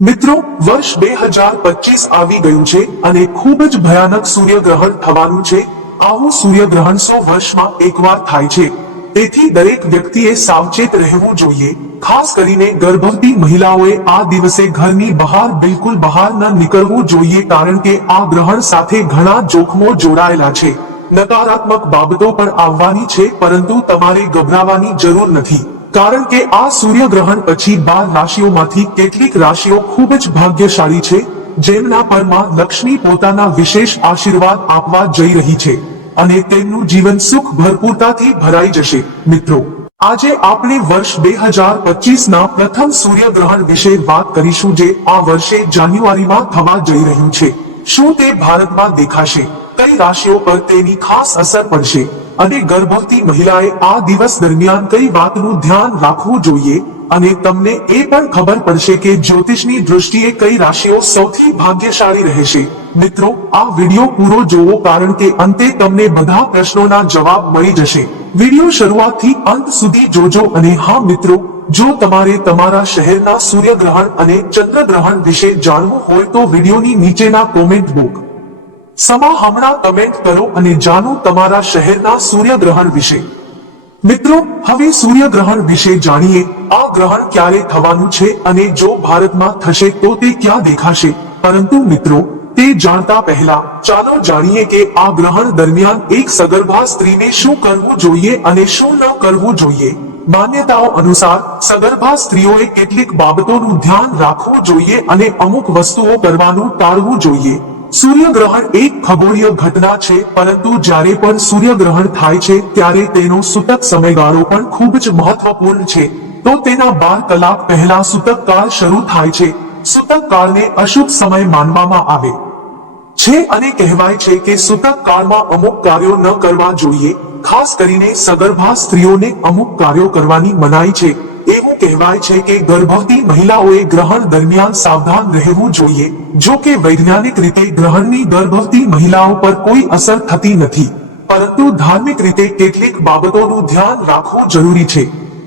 મિત્રો, વર્ષ બે હજાર પચીસ આવી ગયું છે અને ખૂબ જ ભયાનક સૂર્યગ્રહણ થવાનું છે. આવું સૂર્યગ્રહણ સો વર્ષમાં એકવાર થાય છે. તેથી દરેક વ્યક્તિએ સાવચેત રહેવું જોઈએ. ખાસ કરીને ગર્ભવતી મહિલાઓએ આ દિવસે ઘરની બહાર બિલકુલ બહાર ન નીકળવું જોઈએ કારણ કે આ ગ્રહણ સાથે ઘણા જોખમો જોડાયેલા છે. નકારાત્મક બાબતો પણ આવવાની છે, પરંતુ તમારે ગભરાવાની જરૂર નથી. કારણ કે આ સૂર્યગ્રહણ પછી બાર રાશિઓમાંથી કેટલીક રાશિઓ ખૂબ જ ભાગ્યશાળી છે, જેમના પરમાં લક્ષ્મી પોતાના વિશેષ આશીર્વાદ આપવા જઈ રહી છે અને તેમનું જીવન સુખ ભરપૂરતાથી ભરાઈ જશે. મિત્રો, આજે આપણે વર્ષ બે હજાર પચીસ ના પ્રથમ સૂર્યગ્રહણ વિશે વાત કરીશું જે આ વર્ષે જાન્યુઆરીમાં થવા જઈ રહ્યું છે. શું તે ભારતમાં દેખાશે? કઈ રાશિઓ પર તેની ખાસ અસર પડશે? અને ગર્ભવતી મહિલાએ આ દિવસ દરમિયાન કઈ વાતનું ધ્યાન રાખવું જોઈએ? અને તમને એ પણ ખબર પડશે કે જ્યોતિષની દૃષ્ટિએ કઈ રાશિઓ સૌથી ભાગ્યશાળી રહેશે. મિત્રો, આ વિડિયો પૂરો જોવો કારણ કે અંતે તમને બધા પ્રશ્નોના જવાબ મળી જશે. વિડિયો શરૂઆતથી અંત સુધી જોજો અને હા, મિત્રો, જો તમારે તમારા શહેરના સૂર્યગ્રહણ અને ચંદ્રગ્રહણ વિશે જાણવું હોય તો વિડિયોની નીચેના કોમેન્ટ બુક સમા હમણાં કમેન્ટ કરો અને જાણો તમારા શહેરના સૂર્યગ્રહણ વિશે. મિત્રો, હવે સૂર્યગ્રહણ વિશે જાણીએ, આ ગ્રહણ ક્યારે થવાનું છે અને જો ભારતમાં થશે તો તે ક્યાં દેખાશે? પરંતુ મિત્રો, તે જાણતા પહેલા ચાલો જાણીએ કે આ ગ્રહણ દરમિયાન એક સગર્ભા સ્ત્રીને શું કરવું જોઈએ અને શું ન કરવું જોઈએ. માન્યતાઓ અનુસાર, સગર્ભા સ્ત્રીઓએ કેટલીક બાબતોનું ધ્યાન રાખવું જોઈએ અને અમુક વસ્તુઓ કરવાનું ટાળવું જોઈએ. સૂર્યગ્રહણ એક ખગોળીય ઘટના છે, પરંતુ જ્યારે પણ સૂર્યગ્રહણ થાય છે, ત્યારે તેનો સૂતક સમયગાળો પણ ખૂબ જ મહત્વપૂર્ણ છે. તો તેના બાર કલાક પહેલા સૂતક કાળ શરૂ થાય છે. સૂતક કાળને અશુભ સમય માનવામાં આવે. છે અને કહેવાય છે કે સૂતક કાળમાં અમુક કાર્યો ન કરવા જોઈએ, ખાસ કરીને સગર્ભા સ્ત્રીઓને અમુક કાર્યો કરવાની મનાઈ છે. કહેવાય છે કે ગર્ભવતી મહિલાઓએ ગ્રહણ દરમિયાન સાવધાન રહેવું જોઈએ. જો કે વૈજ્ઞાનિક રીતે ગ્રહણની ગર્ભવતી મહિલાઓ પર કોઈ અસર થતી નથી. પરંતુ ધાર્મિક રીતે કેટલીક બાબતોનું ધ્યાન રાખવું જરૂરી છે.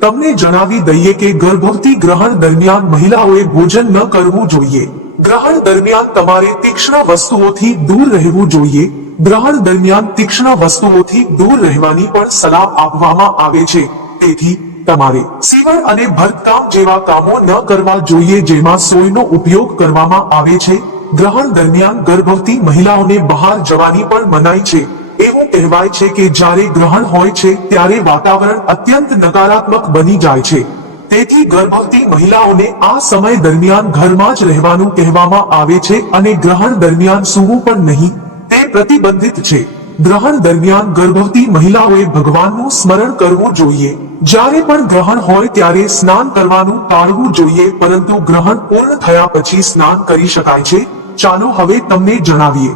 તમને જણાવી દઈએ કે ગર્ભવતી ગ્રહણ દરમિયાન મહિલાઓએ ભોજન ન કરવું જોઈએ. ગ્રહણ દરમિયાન તમારે તીક્ષ્ણ વસ્તુઓથી દૂર રહેવું જોઈએ. ગ્રહણ દરમિયાન તીક્ષ્ણ વસ્તુઓથી દૂર રહેવાની પણ સલાહ આપવામાં આવે છે. તેથી તમારે સીવણ અને ભરતકામ જેવા કામો ન કરવા જોઈએ જેમાં સોયનો ઉપયોગ કરવામાં આવે છે. ગ્રહણ દરમિયાન ગર્ભવતી મહિલાઓને બહાર જવાની પણ મનાઈ છે. એવું કહેવાય છે કે જ્યારે ગ્રહણ હોય છે ત્યારે વાતાવરણ અત્યંત નકારાત્મક બની જાય છે. તેથી ગર્ભવતી મહિલાઓને આ સમય દરમિયાન ઘરમાં જ રહેવાનું કહેવામાં આવે છે અને ગ્રહણ દરમિયાન સૂવું પણ નહીં. તે પ્રતિબંધિત છે. ગ્રહણ દરમિયાન ગર્ભવતી મહિલાઓએ ભગવાનનું સ્મરણ કરવું જોઈએ. જ્યારે પણ ગ્રહણ હોય ત્યારે સ્નાન કરવાનું ટાળવું જોઈએ, પરંતુ ગ્રહણ પૂર્ણ થયા પછી સ્નાન કરી શકાય છે. ચાલો હવે તમને જણાવીએ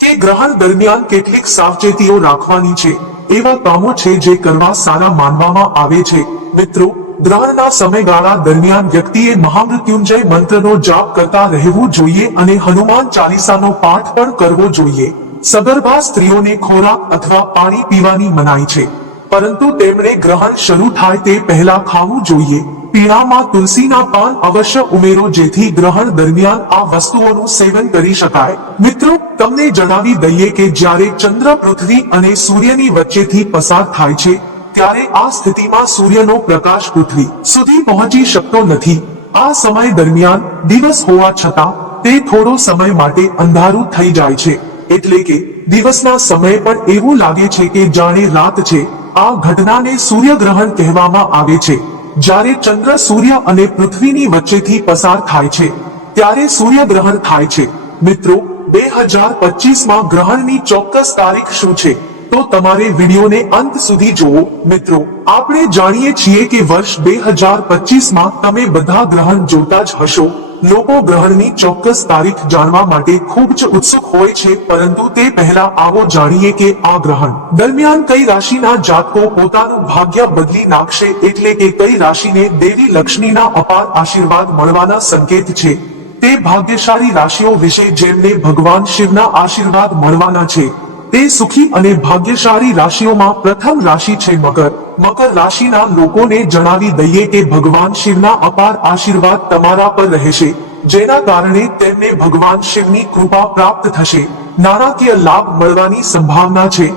કે ગ્રહણ દરમિયાન કેટલીક સાવચેતીઓ રાખવાની છે. એવા કામો છે જે કરવા સારા માનવામાં આવે છે. મિત્રો, ગ્રહણના સમયગાળા દરમિયાન વ્યક્તિએ મહામૃત્યુંજય મંત્રનો જાપ કરતા રહેવું જોઈએ અને હનુમાન ચાલીસાનો પાઠ પણ કરવો જોઈએ. સગર્ભા સ્ત્રીઓને ખોરાક અથવા પાણી પીવાની મનાઈ છે. પરંતુ તેમણે ગ્રહણ શરૂ થાય તે પહેલા ખાવું જોઈએ. પીણામાં તુલસીના પાન અવશ્ય ઉમેરો જેથી ગ્રહણ દરમિયાન આ વસ્તુઓનું સેવન કરી શકાય. મિત્રો, તમને જણાવી દઈએ કે જ્યારે ચંદ્ર પૃથ્વી અને સૂર્યની વચ્ચેથી પસાર થાય છે, ત્યારે આ સ્થિતિમાં સૂર્યનો પ્રકાશ પૃથ્વી સુધી પહોંચી શકતો નથી. આ સમય દરમિયાન દિવસ હોવા છતાં તે થોડો સમય માટે અંધારું થઈ જાય છે. એટલે કે દિવસના સમય પણ એવું લાગે છે કે જાણે રાત છે. આ ઘટનાને સૂર્યગ્રહણ કહેવામાં આવે છે. જ્યારે ચંદ્ર, સૂર્ય અને પૃથ્વીની વચ્ચેથી પસાર થાય છે, ત્યારે સૂર્યગ્રહણ થાય છે. મિત્રો, બે હજાર પચીસમાં ગ્રહણની ચોક્કસ તારીખ શું છે? તો તમારે વિડીયોને અંત સુધી જોવો મિત્રો, આપણે જાણીએ છીએ કે વર્ષ બે હજાર પચીસમાં તમે બધા ગ્રહણ જોતા જ હશો. લોકો ગ્રહણની ચોક્કસ તારીખ જાણવા માટે ખૂબ જ ઉત્સુક હોય છે, પરંતુ તે પહેલા આવો જાણીએ કે આ ગ્રહણ દરમિયાન કઈ રાશિના જાતકો પોતાનું ભાગ્ય બદલી નાખશે એટલે કે કઈ રાશિને દેવી લક્ષ્મીના અપાર આશીર્વાદ મળવાના સંકેત છે. તે ભાગ્યશાળી રાશિઓ વિશે જેમને ભગવાન શિવના આશીર્વાદ મળવાના છે. તે સુખી અને ભાગ્યશાળી રાશિઓમાં પ્રથમ રાશિ છે મકર. મકર રાશિના લોકોને જણાવી દઈએ કે ભગવાન શિવના અપાર આશીર્વાદ તમારા પર રહેશે, જેના કારણે તેમને ભગવાન શિવની કૃપા પ્રાપ્ત થશે. નાણાકીય લાભ મળવાની સંભાવના છે.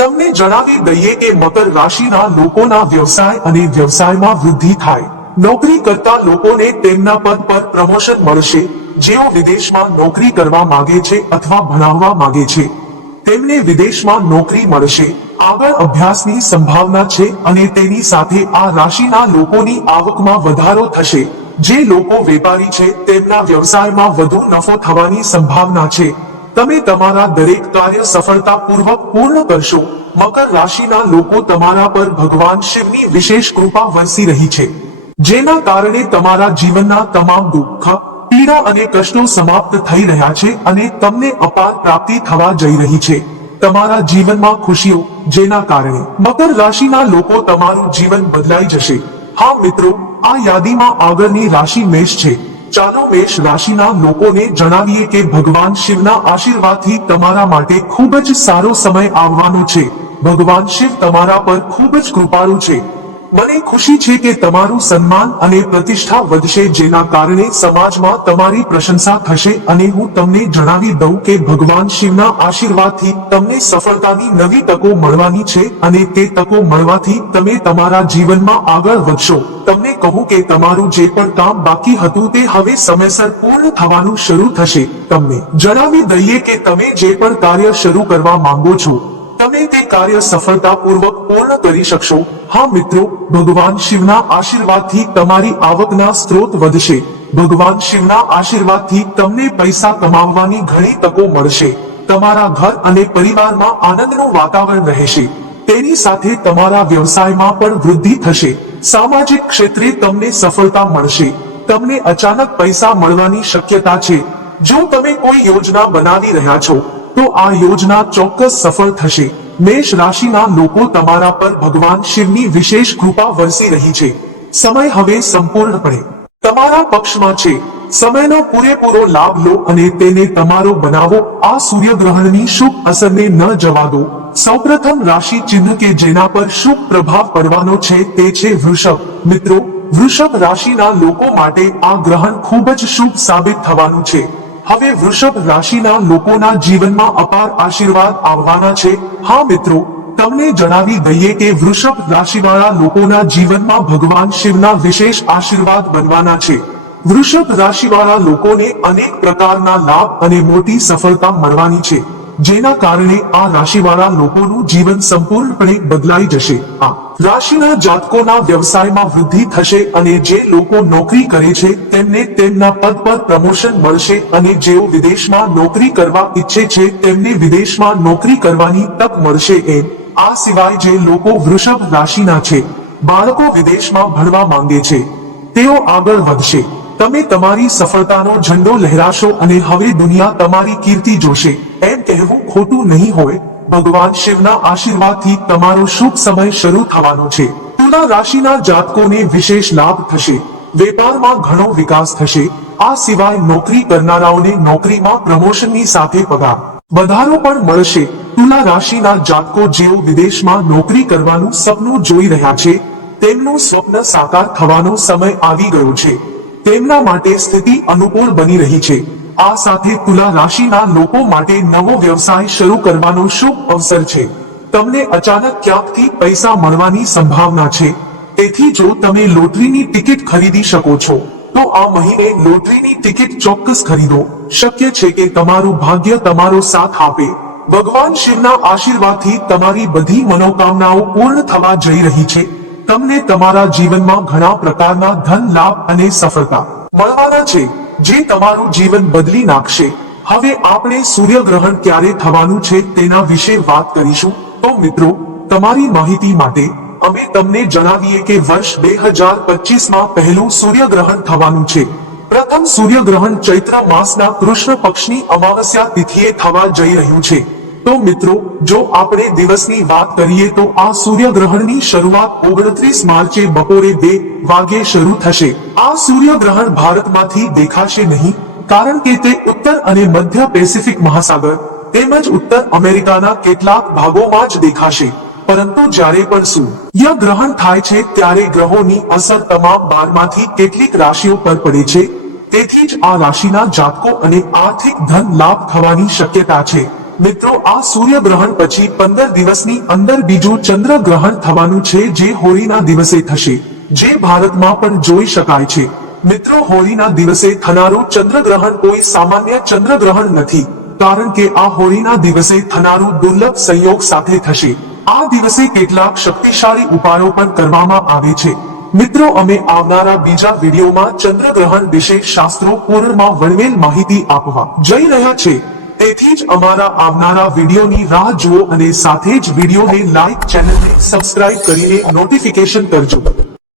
તમને જણાવી દઈએ કે મકર રાશિના લોકોના વ્યવસાય અને વ્યવસાયમાં વૃદ્ધિ થાય. નોકરી કરતા લોકોને તેમના પદ પર પ્રમોશન મળશે. જેઓ વિદેશમાં નોકરી કરવા માંગે છે અથવા ભણાવવા માંગે છે. તેમને વિદેશમાં નોકરી મળશે. આગળ અભ્યાસની સંભાવના છે અને તેની સાથે આ રાશિના લોકોની આવકમાં વધારો થશે. જે લોકો વેપારી છે, તેમના વ્યવસાયમાં વધુ નફો થવાની સંભાવના છે. તમે તમારા દરેક કાર્ય સફળતાપૂર્વક પૂર્ણ કરશો. મકર રાશિના લોકો તમારા પર ભગવાન શિવની વિશેષ કૃપા વરસી રહી છે. જેના કારણે તમારા જીવનના તમામ દુઃખ પીડા અને કષ્ટો સમાપ્ત થઈ રહ્યા છે અને તમને અપાર પ્રાપ્તિ થવા જઈ રહી છે. તમારા જીવનમાં ખુશીઓ, જેના કારણે મકર રાશિના લોકો તમારું જીવન બદલાઈ જશે. હા, મિત્રો, આ યાદીમાં આગળની રાશિ મેષ છે. ચાલો મેષ રાશિના લોકોને જણાવીએ કે ભગવાન શિવના આશીર્વાદથી તમારા માટે ખૂબ જ સારો સમય આવવાનો છે. ભગવાન શિવ તમારા પર ખૂબ જ કૃપાળુ છે. મને ખુશી છે કે તમારું સન્માન અને પ્રતિષ્ઠા વધશે જેના કારણે સમાજમાં તમારી પ્રશંસા થશે અને હું તમને જણાવી દઉં કે ભગવાન શિવના આશીર્વાદથી તમને સફળતાની નવી તકો મળવાની છે અને તે તકો મળવાથી તમે તમારા જીવનમાં આગળ વધશો. તમને કહું કે તમારું જે પણ કામ બાકી હતું તે હવે સમયસર પૂર્ણ થવાનું શરૂ થશે તમને. જણાવી દઈએ કે તમે જે પણ કાર્ય શરૂ કરવા માંગો છો તમે તે કાર્ય સફળતાપૂર્વક પૂર્ણ કરી શકશો. હા, મિત્રો, ભગવાન શિવના આશીર્વાદથી તમારી આવકના સ્ત્રોત વધશે. ભગવાન શિવના આશીર્વાદથી તમને પૈસા કમાવવાની ઘણી તકો મળશે. તમારા ઘર અને પરિવારમાં આનંદનું વાતાવરણ રહેશે. તેની સાથે તમારા વ્યવસાયમાં પણ વૃદ્ધિ થશે. સામાજિક ક્ષેત્રે તમને સફળતા મળશે. તમને અચાનક પૈસા મળવાની શક્યતા છે. જો તમે કોઈ યોજના બનાવી રહ્યા છો તો આ યોજના ચોક્કસ સફળ થશે. મેષ રાશિના લોકો તમારા પર ભગવાન શિવની વિશેષ કૃપા વરસી રહી છે. સમય હવે સંપૂર્ણપણે તમારા પક્ષમાં છે. સમયનો પૂરેપૂરો લાભ લો અને તેને તમારો બનાવો. આ સૂર્યગ્રહણની શુભ અસરને ન જવા દો. સૌપ્રથમ રાશિ ચિહ્ન કે જેના પર શુભ પ્રભાવ પડવાનો છે તે છે વૃષભ. મિત્રો, વૃષભ રાશિના લોકો માટે આ ગ્રહણ ખૂબ જ શુભ સાબિત થવાનું છે. હવે વૃષભ રાશિના લોકોના જીવનમાં અપાર આશીર્વાદ આવવાના છે. હા, મિત્રો, તમને જણાવી દઈએ કે વૃષભ રાશિવાળા લોકોના જીવનમાં ભગવાન શિવના વિશેષ આશીર્વાદ બનવાના છે. વૃષભ રાશિવાળા લોકોને અનેક પ્રકારના લાભ અને મોટી સફળતા મળવાની છે. જેના કારણે આ રાશિવાળા લોકોનું જીવન સંપૂર્ણપણે બદલાઈ જશે. આ રાશિના જાતકોના વ્યવસાયમાં વૃદ્ધિ થશે અને જે લોકો નોકરી કરે છે, તેમને તેમના પદ પર પ્રમોશન મળશે અને જેઓ વિદેશમાં નોકરી કરવા ઈચ્છે છે, તેમને વિદેશમાં નોકરી કરવાની તક મળશે એમ. આ સિવાય જે લોકો વૃષભ રાશિના છે, બાળકો વિદેશમાં ભણવા માંગે છે, તેઓ આગળ વધશે. તમે તમારી સફળતાનો ઝંડો લહેરાશો અને હવે દુનિયા તમારી કીર્તિ જોશે. એમ કહેવું ખોટું નહીં હોય. ભગવાન શિવના આશીર્વાદથી તમારો શુભ સમય શરૂ થવાનો છે. તુલા રાશિના જાતકોને વિશેષ લાભ થશે. વેપારમાં ઘણો વિકાસ થશે. આ સિવાય નોકરી કરનારાઓને નોકરીમાં પ્રમોશનની સાથે પગાર વધારો પણ મળશે. તુલા રાશિના જાતકો જેઓ વિદેશમાં નોકરી કરવાનું સપનું જોઈ રહ્યા છે, તેમનું સ્વપ્ન સાકાર થવાનો સમય આવી ગયો છે. તેમના માટે સ્થિતિ અનુકૂળ બની રહી છે. આ સાથે તુલા રાશિના લોકો માટે નવો વ્યવસાય શરૂ કરવાનો શુભ અવસર છે. તમને અચાનક ક્યાંકથી પૈસા મળવાની સંભાવના છે. તેથી જો તમે લોટરીની ટિકિટ ખરીદી શકો છો, તો આ મહિને લોટરીની ટિકિટ ચોક્કસ ખરીદો. શક્ય છે કે તમારું ભાગ્ય તમારો સાથ આપે. ભગવાન શિવના આશીર્વાદથી તમારી બધી મનોકામનાઓ પૂર્ણ થવા જઈ રહી છે. તમને તમારા જીવનમાં ઘણા પ્રકારના ધન, લાભ અને સફળતા મળવાના છે, જે તમારું જીવન બદલી નાખશે. હવે આપણે સૂર્યગ્રહણ ક્યારે થવાનું છે તેના વિશે વાત કરીશું. તો મિત્રો, તમારી માહિતી માટે અમે તમને જણાવીએ કે વર્ષ બે હજાર પચીસમાં પહેલું સૂર્યગ્રહણ થવાનું છે. પ્રથમ સૂર્યગ્રહણ ચૈત્ર માસના કૃષ્ણ પક્ષની અમાવસ્યા તિથિએ થવા જઈ રહ્યું છે. તો મિત્રો, જો આપણે દિવસની વાત કરીએ તો આ સૂર્યગ્રહણની શરૂઆત ઓગણત્રીસ માર્ચે બપોરે બે વાગે શરૂ થશે. આ સૂર્યગ્રહણ ભારતમાંથી દેખાશે નહીં, કારણ કે તે ઉત્તર અને મધ્ય પેસિફિક મહાસાગર, તેમજ ઉત્તર અમેરિકાના કેટલાક ભાગોમાં જ દેખાશે. પરંતુ જ્યારે પણ સૂર્ય ગ્રહણ થાય છે, ત્યારે ગ્રહોની અસર તમામ બારમાંથી કેટલીક રાશિઓ પર પડે છે. તેથી જ આ રાશિના જાતકો અને આર્થિક ધન લાભ થવાની શક્યતા છે. મિત્રો, આ સૂર્યગ્રહણ પછી પંદર દિવસની અંદર બીજું ચંદ્રગ્રહણ થવાનું છે જે હોળીના દિવસે થશે, જે ભારતમાં પણ જોઈ શકાય છે. મિત્રો, હોળીના દિવસે થનારું ચંદ્રગ્રહણ કોઈ સામાન્ય ચંદ્રગ્રહણ નથી, કારણ કે આ હોળીના દિવસે થનારું દુર્લભ સંયોગ સાથે થશે. આ દિવસે કેટલાક શક્તિશાળી ઉપાયો પણ કરવામાં આવે છે. મિત્રો, અમે આવનારા બીજા વિડીયોમાં ચંદ્રગ્રહણ વિશે શાસ્ત્રો પૂર્ણમાં વર્ણવેલ માહિતી આપવા જઈ રહ્યા છે. તેથી જ અમારા આવનારા વિડીયોની રાહ જુઓ અને સાથે જ વિડીયોને લાઈક ચેનલને સબસ્ક્રાઇબ કરીને નોટિફિકેશન કરજો.